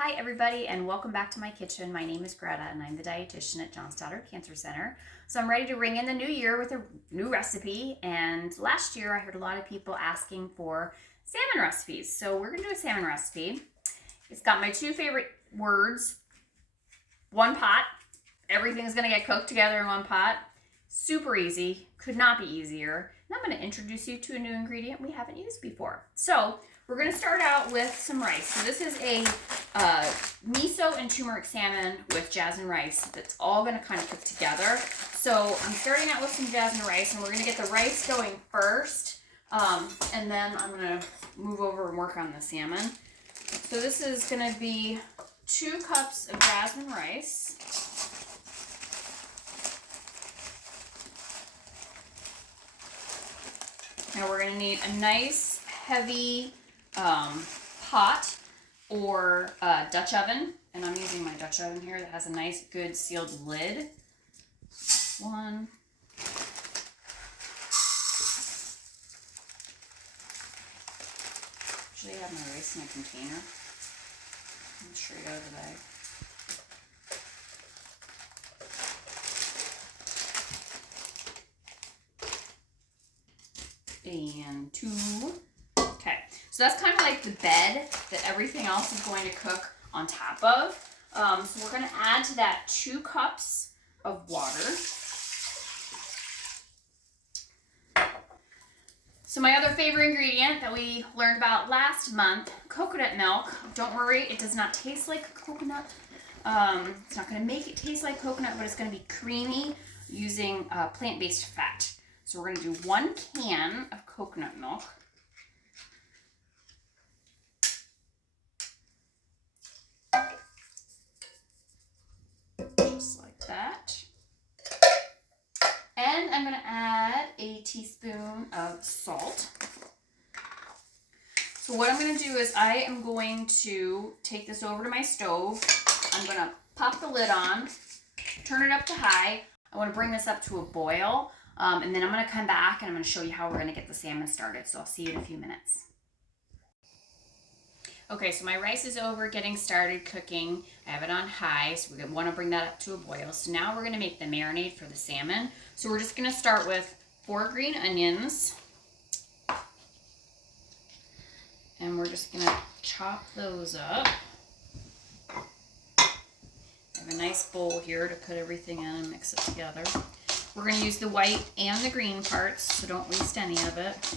Hi everybody and welcome back to my kitchen. My name is Greta and I'm the dietitian at Johnsdaughter Cancer Center. So I'm ready to ring in the new year with a new recipe, and last year I heard a lot of people asking for salmon recipes. So we're going to do a salmon recipe. It's got my two favorite words, one pot. Everything's going to get cooked together in one pot. Super easy, could not be easier. And I'm going to introduce you to a new ingredient we haven't used before. So we're going to start out with some rice. So this is a miso and turmeric salmon with jasmine rice that's all going to kind of cook together. So I'm starting out with some jasmine rice, and we're going to get the rice going first, and then I'm going to move over and work on the salmon. So this is going to be 2 cups of jasmine rice. Now we're going to need a nice heavy pot or Dutch oven, and I'm using my Dutch oven here that has a nice good sealed lid. One. Usually I have my rice in a container. Straight out of the bag. And 2. Okay, so that's kind of like the bed that everything else is going to cook on top of. So we're going to add to that 2 cups of water. So my other favorite ingredient that we learned about last month, coconut milk. Don't worry, it does not taste like coconut. It's not going to make it taste like coconut, but it's going to be creamy using plant-based fat. So we're going to do 1 can of coconut milk. Just like that. And I'm going to add a teaspoon of salt. So what I'm going to do is I am going to take this over to my stove. I'm going to pop the lid on, turn it up to high. I want to bring this up to a boil. And then I'm going to come back and I'm going to show you how we're going to get the salmon started. So I'll see you in a few minutes. Okay, so my rice is over getting started cooking. I have it on high, so we want to bring that up to a boil. So now we're going to make the marinade for the salmon. So we're just going to start with 4 green onions. And we're just going to chop those up. I have a nice bowl here to put everything in and mix it together. We're going to use the white and the green parts, so don't waste any of it.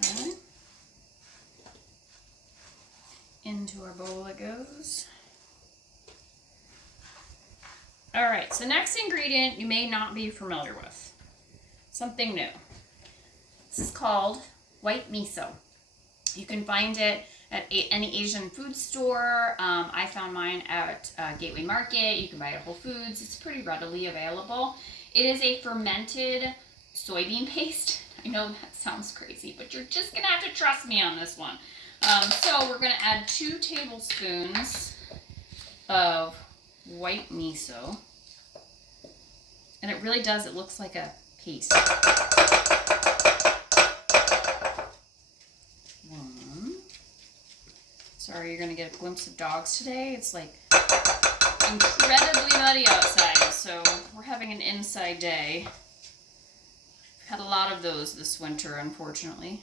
Okay. Into our bowl it goes. All right, so next ingredient you may not be familiar with. Something new. This is called white miso. You can find it at any Asian food store. I found mine at Gateway Market. You can buy it at Whole Foods. It's pretty readily available. It is a fermented soybean paste. I know that sounds crazy, but you're just going to have to trust me on this one. So we're going to add 2 tablespoons of white miso, and it really does, it looks like a paste. 1. Sorry, you're gonna get a glimpse of dogs today. It's like incredibly muddy outside, so we're having an inside day. Had a lot of those this winter, unfortunately.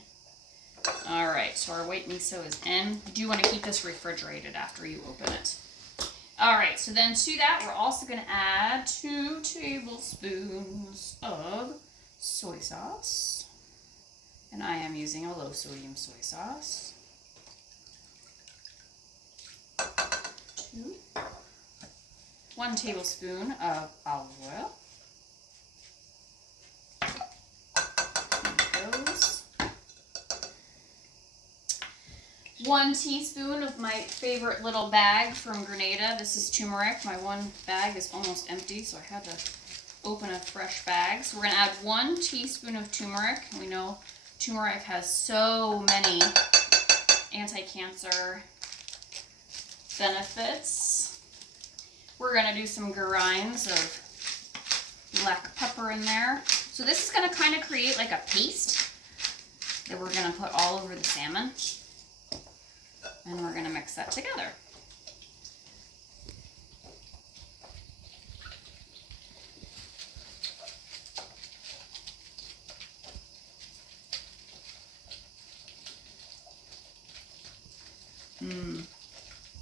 All right, so our white miso is in. You do want to keep this refrigerated after you open it. All right, so then to that, we're also going to add 2 tablespoons of soy sauce. And I am using a low sodium soy sauce. 1 tablespoon of olive oil. There it goes. 1 teaspoon of my favorite little bag from Grenada. This is turmeric. My one bag is almost empty, so I had to open a fresh bag. So we're going to add 1 teaspoon of turmeric. We know turmeric has so many anti-cancer anti-cancer benefits. We're going to do some grinds of black pepper in there. So this is going to kind of create like a paste that we're going to put all over the salmon. And we're going to mix that together.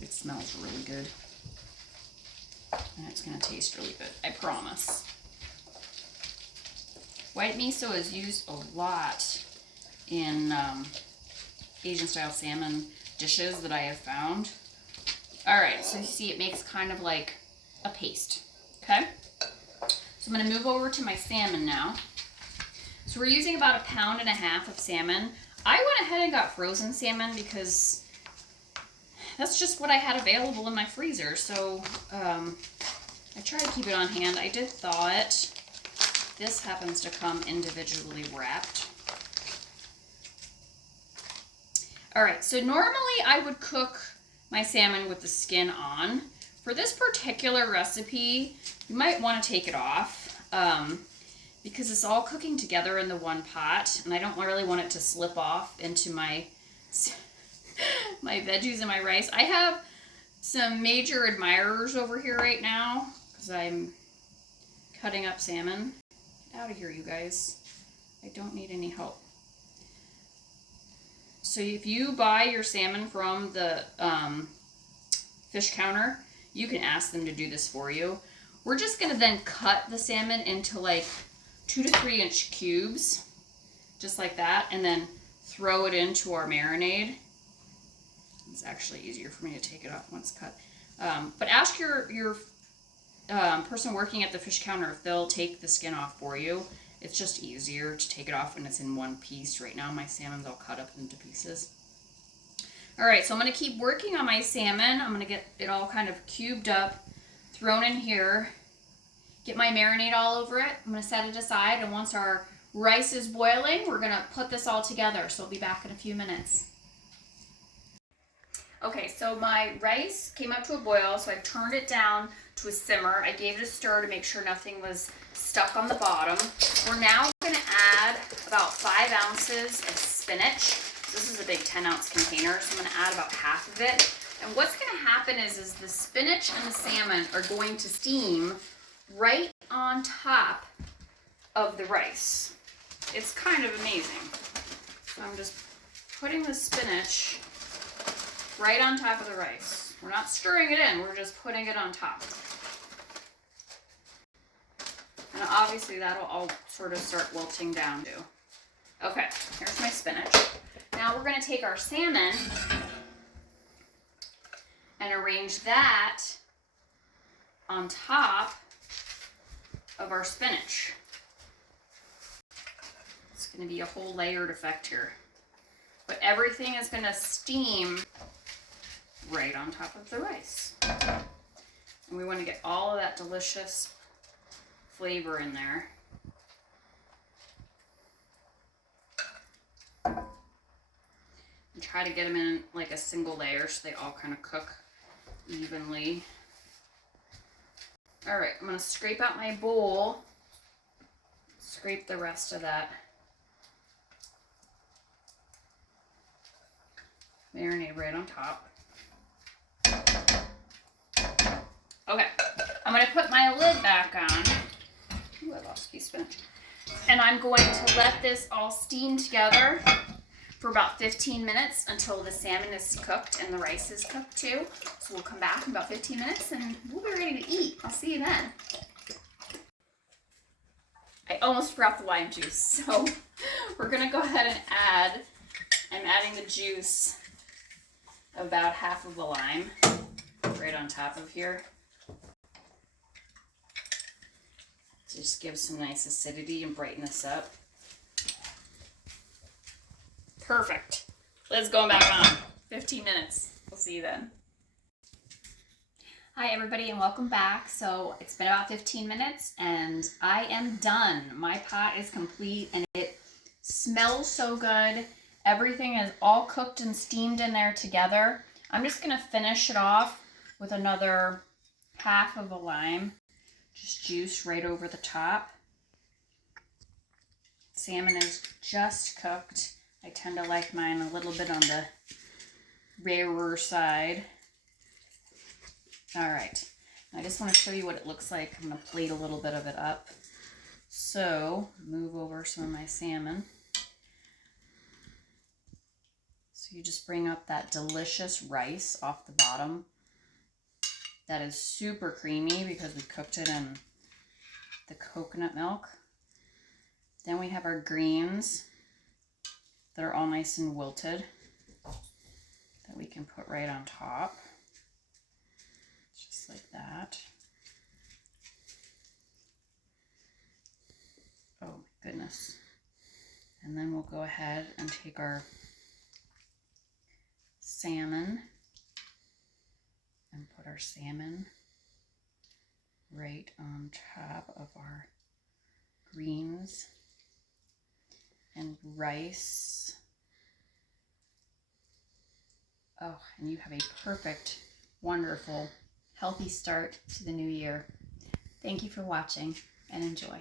It smells really good. And it's going to taste really good, I promise. White miso is used a lot in Asian style salmon dishes that I have found. Alright, so you see it makes kind of like a paste. Okay? So I'm going to move over to my salmon now. So we're using about 1.5 pounds of salmon. I went ahead and got frozen salmon because that's just what I had available in my freezer. So I try to keep it on hand. I did thaw it. This happens to come individually wrapped. Alright, so normally I would cook my salmon with the skin on. For this particular recipe, you might want to take it off because it's all cooking together in the one pot, and I don't really want it to slip off into my veggies and my rice. I have some major admirers over here right now because I'm cutting up salmon. Get out of here, you guys. I don't need any help. So if you buy your salmon from the fish counter, you can ask them to do this for you. We're just going to then cut the salmon into like 2 to 3 inch cubes, just like that, and then throw it into our marinade. It's actually easier for me to take it off once cut. But ask your person working at the fish counter if they'll take the skin off for you. It's just easier to take it off when it's in one piece. Right now my salmon's all cut up into pieces. Alright, so I'm going to keep working on my salmon. I'm going to get it all kind of cubed up, thrown in here, get my marinade all over it. I'm going to set it aside, and once our rice is boiling, we're going to put this all together. So I'll be back in a few minutes. Okay, so my rice came up to a boil, so I turned it down to a simmer. I gave it a stir to make sure nothing was stuck on the bottom. We're now going to add about 5 ounces of spinach. This is a big 10-ounce container, so I'm going to add about half of it. And what's going to happen is the spinach and the salmon are going to steam right on top of the rice. It's kind of amazing. So I'm just putting the spinach right on top of the rice. We're not stirring it in, we're just putting it on top. And obviously that'll all sort of start wilting down too. Okay, here's my spinach. Now we're going to take our salmon and arrange that on top of our spinach. It's going to be a whole layered effect here. But everything is going to steam right on top of the rice. And we want to get all of that delicious flavor in there. And try to get them in like a single layer so they all kind of cook evenly. Alright, I'm going to scrape out my bowl. Scrape the rest of that marinade right on top. Okay, I'm going to put my lid back on. Ooh, I lost a piece of spinach. And I'm going to let this all steam together for about 15 minutes until the salmon is cooked and the rice is cooked too. So we'll come back in about 15 minutes and we'll be ready to eat. I'll see you then. I almost forgot the lime juice, so we're going to go ahead and I'm adding the juice of about half of the lime right on top of here. Just give some nice acidity and brighten this up. Perfect. Let's go back on. 15 minutes. We'll see you then. Hi everybody and welcome back. So it's been about 15 minutes and I am done. My pot is complete and it smells so good Everything is all cooked and steamed in there together. I'm just going to finish it off with another half of a lime, just juice right over the top. Salmon is just cooked. I tend to like mine a little bit on the rarer side. All right, I just want to show you what it looks like. I'm going to plate a little bit of it up. So, move over some of my salmon. So you just bring up that delicious rice off the bottom. That is super creamy because we cooked it in the coconut milk. Then we have our greens that are all nice and wilted that we can put right on top. Just like that. Oh my goodness. And then we'll go ahead and take our salmon and put our salmon right on top of our greens and rice. Oh, and you have a perfect, wonderful, healthy start to the new year. Thank you for watching and enjoy.